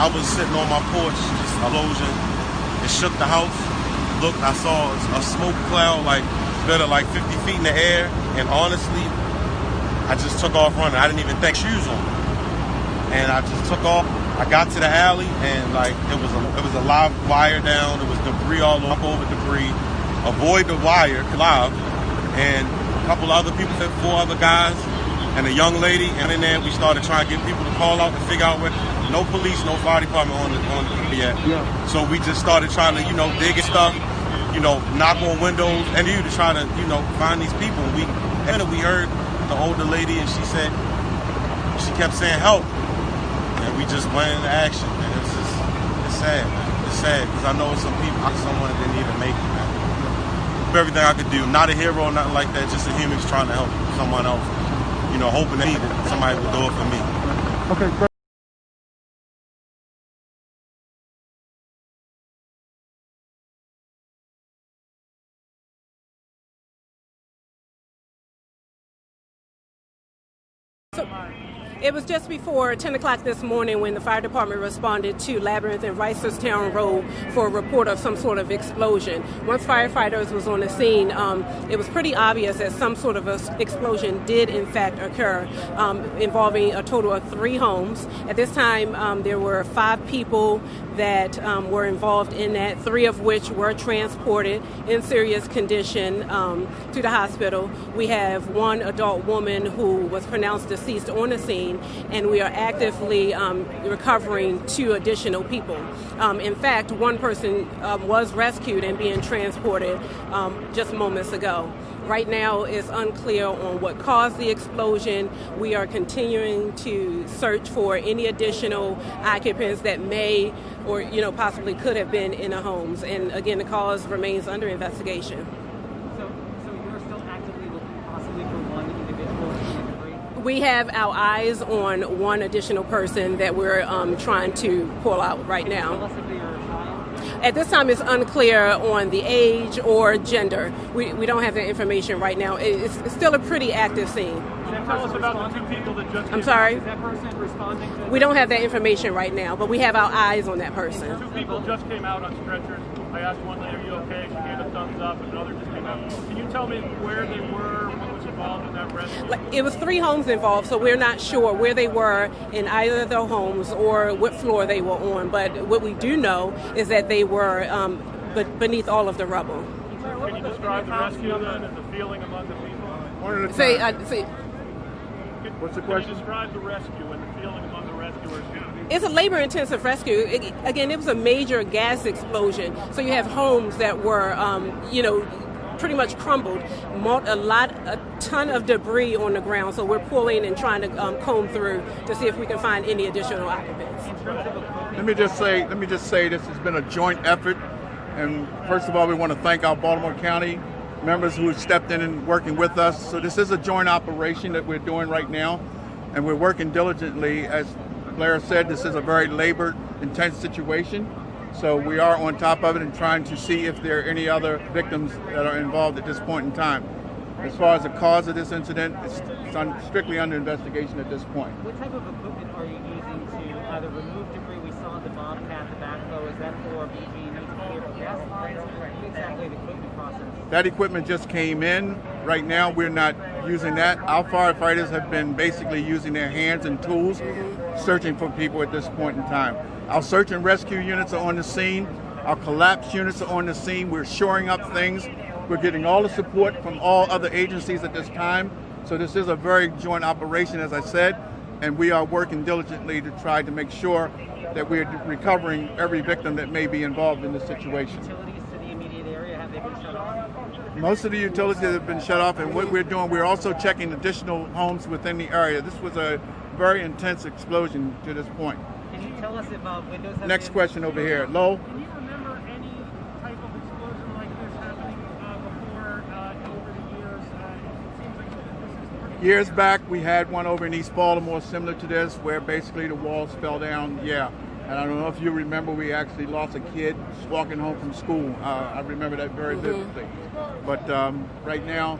I was sitting on my porch, just explosion. It shook the house. Looked, I saw a smoke cloud like better like 50 feet in the air, and honestly, I just took off running. I didn't even think shoes on, and I just took off. I got to the alley, and like it was a live wire down. There was debris all over debris. Avoid the wire live, and a couple other people, 4 other guys, and a young lady. And in there, we started trying to get people to call out to figure out where. No police, no fire department on the yet. Yeah. So we just started trying to, dig at stuff, knock on windows, and to try to, find these people. And we heard the older lady, and she kept saying help, and we just went into action. And it's sad. It's sad because I know some people, someone didn't even make it. Man. Everything I could do, not a hero, nothing like that. Just a human trying to help someone else. Hoping that somebody will do it for me. Okay. It was just before 10 o'clock this morning when the fire department responded to Labyrinth and Reisterstown Road for a report of some sort of explosion. Once firefighters was on the scene, it was pretty obvious that some sort of explosion did in fact occur, involving a total of 3 homes. At this time, there were 5 people that were involved in that, 3 of which were transported in serious condition to the hospital. We have 1 adult woman who was pronounced deceased on the scene, and we are actively recovering 2 additional people. In fact, 1 person was rescued and being transported just moments ago. Right now, it's unclear on what caused the explosion. We are continuing to search for any additional occupants that may or possibly could have been in the homes. And again, the cause remains under investigation. So you're still actively looking possibly for 1 individual? We have our eyes on 1 additional person that we're trying to pull out right now. At this time, it's unclear on the age or gender. We don't have that information right now. It's still a pretty active scene. Can you tell us about the 2 people that just I'm sorry? Is that person responding to... We don't have that information right now, but we have our eyes on that person. 2 people just came out on stretchers. I asked one lady, are you okay? She gave a thumbs up, and another just came out. Can you tell me where they were, what was involved in that rescue? It was 3 homes involved, so we're not sure where they were in either of their homes or what floor they were on. But what we do know is that they were beneath all of the rubble. Can you describe the rescue then and the feeling among the people? What's the question? Can you describe the rescue and the feeling among the rescuers? It's a labor-intensive rescue. It was a major gas explosion. So you have homes that were, pretty much crumbled. A ton of debris on the ground. So we're pulling and trying to comb through to see if we can find any additional occupants. Let me just say this has been a joint effort. And first of all, we want to thank our Baltimore County members who stepped in and working with us. So this is a joint operation that we're doing right now, and we're working diligently. As Blair said, this is a very labor-intense situation, so we are on top of it and trying to see if there are any other victims that are involved at this point in time. As far as the cause of this incident, it's strictly under investigation at this point. What type of equipment are you using to either remove debris? We saw the bobcat, the backhoe. Is that for BG&E to clear for gas lines? Exactly the equipment process. That equipment just came in. Right now, we're not using that. Our firefighters have been basically using their hands and tools, searching for people at this point in time. Our search and rescue units are on the scene. Our collapse units are on the scene. We're shoring up things. We're getting all the support from all other agencies at this time. So this is a very joint operation, as I said, and we are working diligently to try to make sure that we're recovering every victim that may be involved in this situation. Utilities to the immediate area, have they been shut off? Most of the utilities have been shut off, and what we're doing, we're also checking additional homes within the area. This was a very intense explosion to this point. Can you tell us if windows have Next question over here. Lowell? Can you remember any type of explosion like this happening before over the years? It seems like this is pretty... Years back, we had one over in East Baltimore similar to this, where basically the walls fell down. Yeah. And I don't know if you remember, we actually lost a kid walking home from school. I remember that very vividly. But right now,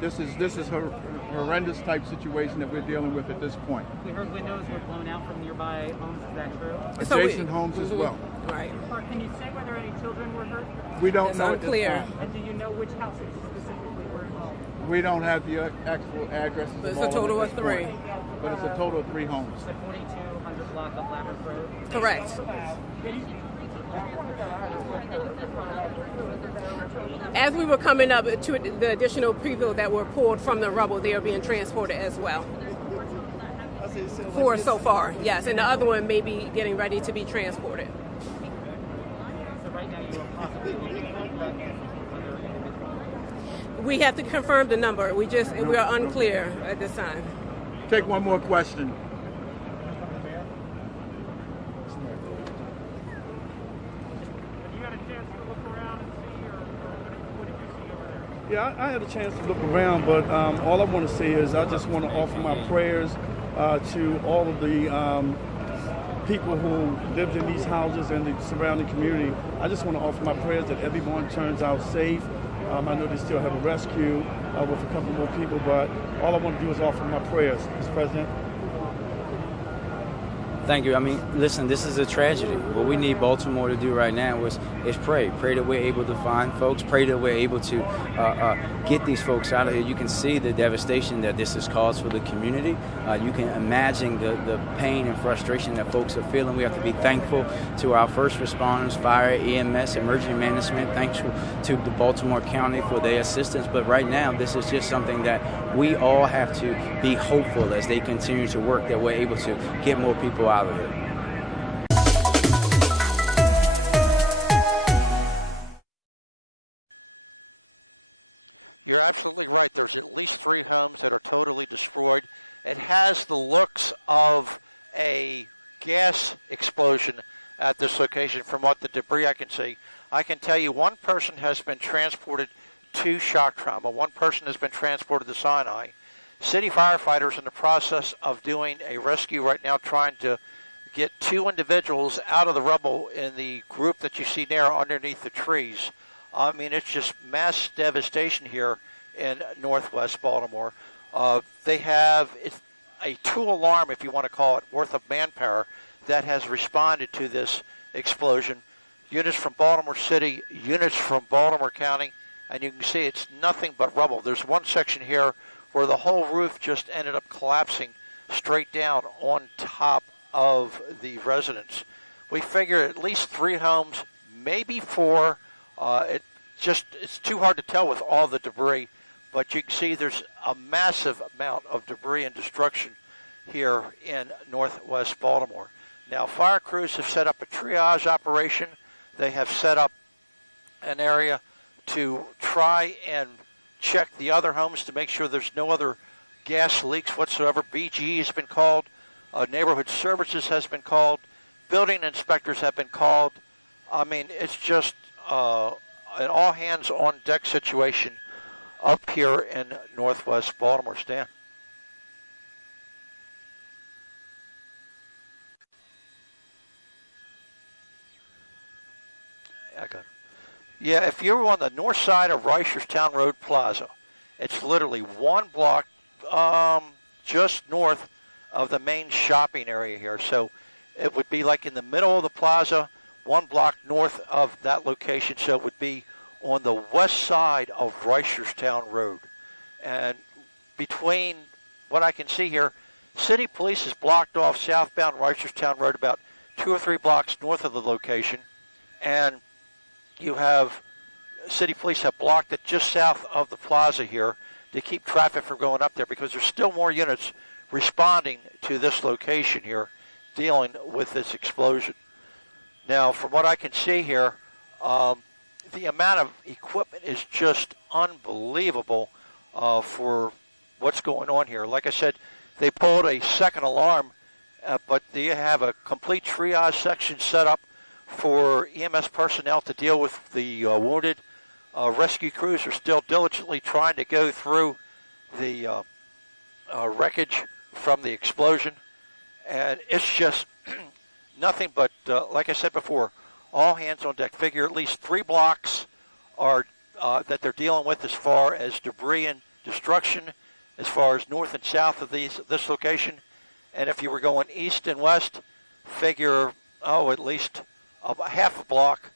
this is horrendous type situation that we're dealing with at this point. We heard windows were blown out from nearby homes. Is that true? Adjacent homes as well. Right. Mark, can you say whether any children were hurt? We don't It's know. unclear. And do you know which houses specifically were involved? We don't have the actual addresses. But it's of a all total at of this 3. point. But it's a total of 3 homes. The 4200 block of Labyrinth Road? Correct. As we were coming up to the additional people that were pulled from the rubble, they are being transported as well. 4 so far, yes, and the other one may be getting ready to be transported. So right now you are possibly looking at other individuals. We have to confirm the number. We are unclear at this time. Take one more question. Yeah, I had a chance to look around, but all I want to say is I just want to offer my prayers to all of the people who lived in these houses and the surrounding community. I just want to offer my prayers that everyone turns out safe. I know they still have a rescue with a couple more people, but all I want to do is offer my prayers, Mr. President. Thank you. I mean, listen, this is a tragedy. What we need Baltimore to do right now is pray. Pray that we're able to find folks. Pray that we're able to get these folks out of here. You can see the devastation that this has caused for the community. You can imagine the pain and frustration that folks are feeling. We have to be thankful to our first responders, fire, EMS, emergency management. Thankful to the Baltimore County for their assistance. But right now, this is just something that we all have to be hopeful as they continue to work, that we're able to get more people out of here. You're absolutely right. There's at least 3 homes that are totally destroyed. It has the looks of a gas explosion at this location from what the debris I can see. I can tell you one person has been transported to shock trauma. One person has been transported to Sinai. City firefighters in the process of doing a rescue right now, trying to get 2 individuals out of the rubble in the group that you see there underneath the trees. I mean, it's just mass devastation here in northwest Baltimore. They have a 2 alarm, if you want to call it, worth of manpower that has responded to this explosion. Units from Baltimore City, units from Baltimore County, and you can see it's nothing but rubble. There's one section here where the whole roof just ended up collapsing straight down on top of the residents. We figure at least 3 homes, maybe 4. It's too hard to tell with all the debris, but you can see there's a massive amount of debris and destruction here in northwest Baltimore. Now, fire crews have set up a triage operation. They have set up an area to try and check the other homes to make sure there's no other gas leaks whatsoever. BGE has been called. Neighborhood Services has been called. Building inspectors have been called. I mean, it's just an all-hands-on-deck situation up here in northwest Baltimore. Stan. I got it. Yeah, if you're on the north side of Reisterstown Road Plaza, it's literally 1 block just north of the main shopping area here. So it would be like in the middle of the plaza, 1 block north of that location. So it would be on the west side of Reisterstown Road. And between what I can see here, City Police has blocked off southbound Reisterstown Road about 2 or 3 blocks north of the location. And you have City Police have blocked it just south of the plaza here to keep traffic from going up there, because there's still more units responding to this location here dealing with this explosion. Now, from what I can see here, the amount of equipment is just unbelievable for what's going on here. Like I said, they pulled a 2nd alarm, but they have a complete triage section set up for EMS personnel to deal with the wounded. Rescue crews are still diligently trying to go through the wreckage from the explosion. And it's just nothing but, like I said before, all hands on deck. Figure at least 3 blocks are that they're dealing with as far as debris and destruction. as far as north and south of this location. And if you were going east and west, figure, at least a half a block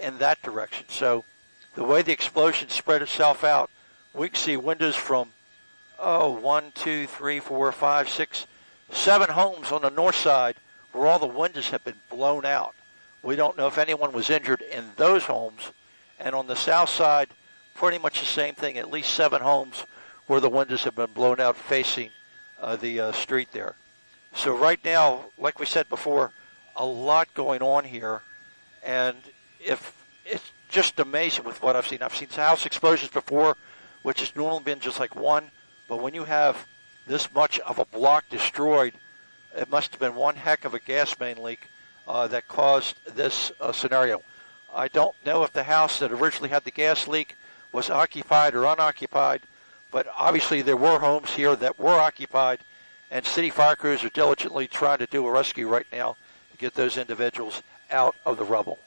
in that direction. So the way the explosion spread itself out, we can see windows from, 1, 2, 3, 4, 5, 6, 7 homes on the north side where all the windows have been blown out. We don't know if anyone was injured in those homes. And on the south side, pretty much the same thing, at least 7 homes where the windows have been blown out facing the street there. So right now, like we said before, a lot going on here. And if it's just amazing with what I've seen. I've seen house explosions before, which has normally been just like one. But when you have this much of a block destroyed, it must have been one heck of a gas main leak that caused this scenario. I don't know if the house that originally had the gas leak was occupied or unoccupied, but obviously there were homes here that were occupied, and city fire crews are diligently trying to do a rescue right now to get those individuals out of the rubble.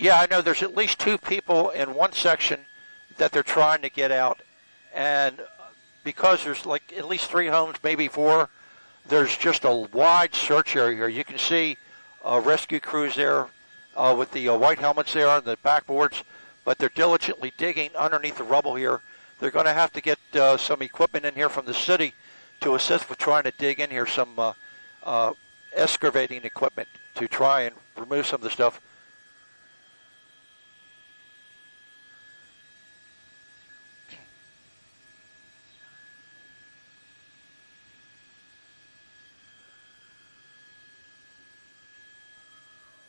Yeah, I know there's at least 2 people in one section that they're trying to get out. And because there's like at least 3 homes, maybe 4, there's just a wide search area here. You can see rescue crews there with the white helmets there on the backboards, but they're diligently digging underneath the rubble here. They're going to have to get some equipment in here from the city to assist with trying to dig in here, some excavating equipment to try and remove some of the stuff.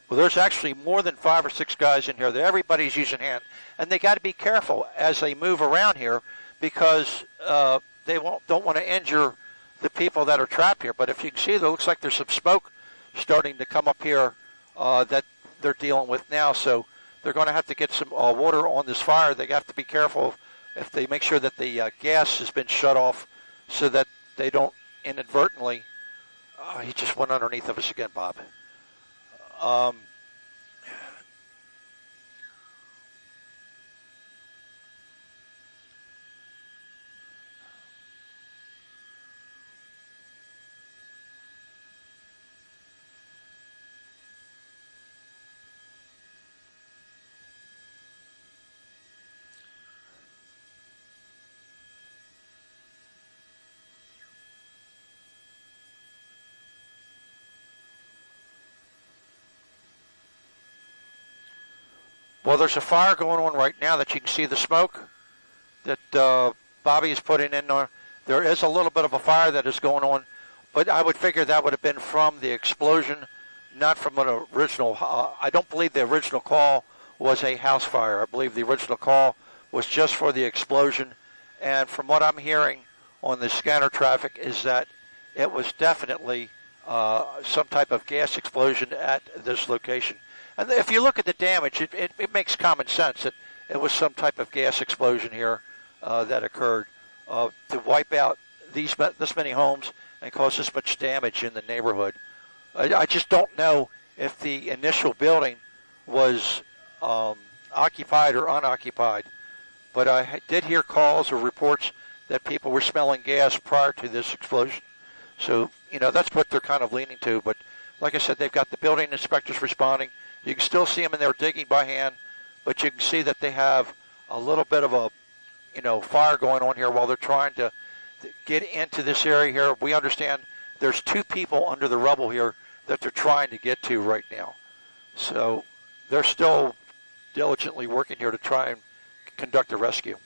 Well, there's actually more than 5 or 6 guys in here. Everybody's using hand. And they got to be careful as they move around here because they don't want to injure the people that are trapped here. But if you can see, there looks like there's some smoke starting to come up here that they're dealing with now. So they're going to have to get some water on this fire. They have to be careful if they make sure that the gas has been shut off so that they don't inadvertently. He just went underneath of us again, Bob. Well, there's a fire going on right now that you can see the smoke that Bobby is putting in there. There is a little bit of a fire that is going on, but I would figure that would have been from the explosion, not from an original. I don't believe the original call was a house fire. I believe the original call was just for the explosion. And from what I'm hearing on the scanner traffic is that it was definitely some type of gas explosion at this location. And if you look at the damage, it makes common sense that it was some type of gas explosion here that occurred to wipe out this many homes and cause this much damage in the neighborhood. I just don't know if the initial building was occupied or unoccupied, but I did hear calls or reports that people were smelling gas prior to this explosion. So, that's what they're kind of leaning to. But like I said, they've got the building inspectors responding. You can still see them in there digging by hand, but you can see that they have a little bit of a, fire going on here while they're trying to get into this area here. We understand there's 2 people under the rubble here that they're trying to get to right now. So they're still diligently working here to try and conduct a rescue.